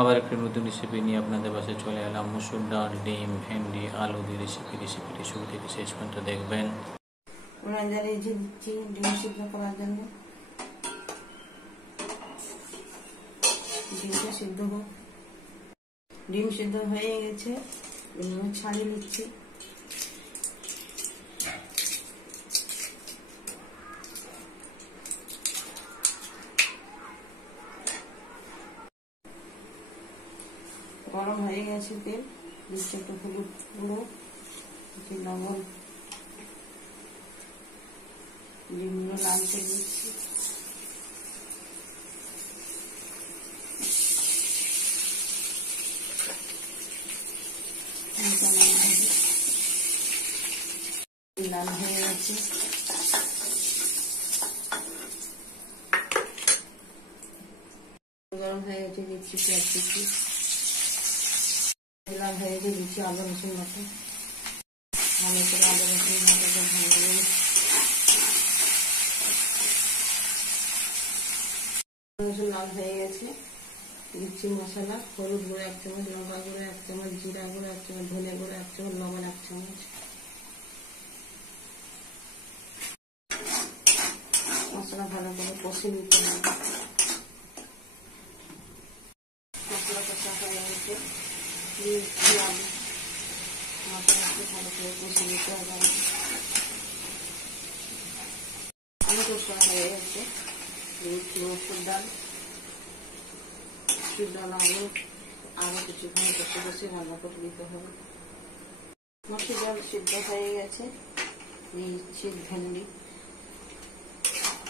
আবার একটি নতুন রেসিপি নিয়ে আপনাদের পাশে চলে এলাম। মুসুর ডাল, ডিম, ভেন্ডি, আলু দিয়ে রেসিপিটি শুরু থেকে শেষ পর্যন্ত দেখবেন। উনানদারে দিচ্ছি ডিম সিদ্ধ করার জন্য। ডিমটা সিদ্ধ হোক। ডিম সিদ্ধ হয়ে গেছে, ছাড়িয়ে নিচ্ছি। গরম হয়ে গেছে তেল, দিচ্ছি একটু হলুদ গুঁড়ো, একটু লবণ, ডিমগুলো নাড়তে দিচ্ছি। লাল হয়ে গেছে, গরম হয়ে গেছে, দিচ্ছি পেঁয়াজ কুচি। লাল হয়ে গেছে, দিচ্ছি আদা রসুন বাটা। ভালো করে আদা রসুন বাটাটা ভালো রসুন লাল হয়ে গেছে, দিচ্ছি মশলা। হলুদ গুঁড়ো 1 চামচ, লঙ্কা গুঁড়ো 1 চামচ, জিরা গুঁড়ো 1 চামচ, ধনে গুঁড়ো 1 চামচ, লবণ 1 চামচ। মশলা ভালো করে কষে নিতে হবে। মশলা কষা হয়ে গেছে, আলু মশলাকে ভালো করে কষে নিতে হবে। আলু কষা হয়ে গেছে, মসুর ডাল, আলু আরো কিছুক্ষণ কষে কষে রান্না করে দিতে হবে। মসুর ডাল সিদ্ধ হয়ে গেছে, দিচ্ছি ভেন্ডি।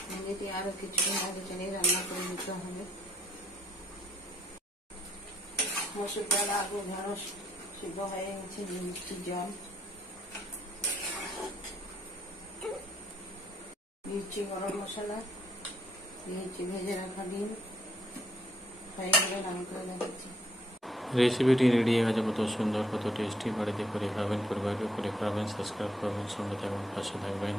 ভেন্ডিটি আরো কিছুক্ষণ আগে চালিয়ে রান্না করে দিতে হবে। মসুর ডাল আলু ঢেঁড়স সিদ্ধ হয়ে গেছে, দিচ্ছি জল, দিচ্ছি গরম মশলা, দিচ্ছি ভেজে রাখা ডিম। হয়ে গেলে রান্না করে দেখাচ্ছি। রেসিপিটি রেডি হয়ে গেছে। কত সুন্দর, কত টেস্টি। বাড়িতে করে খাবেন, পরিবারে করে খাবেন। সাবস্ক্রাইব করবেন, সঙ্গে থাকবেন, পাশে থাকবেন।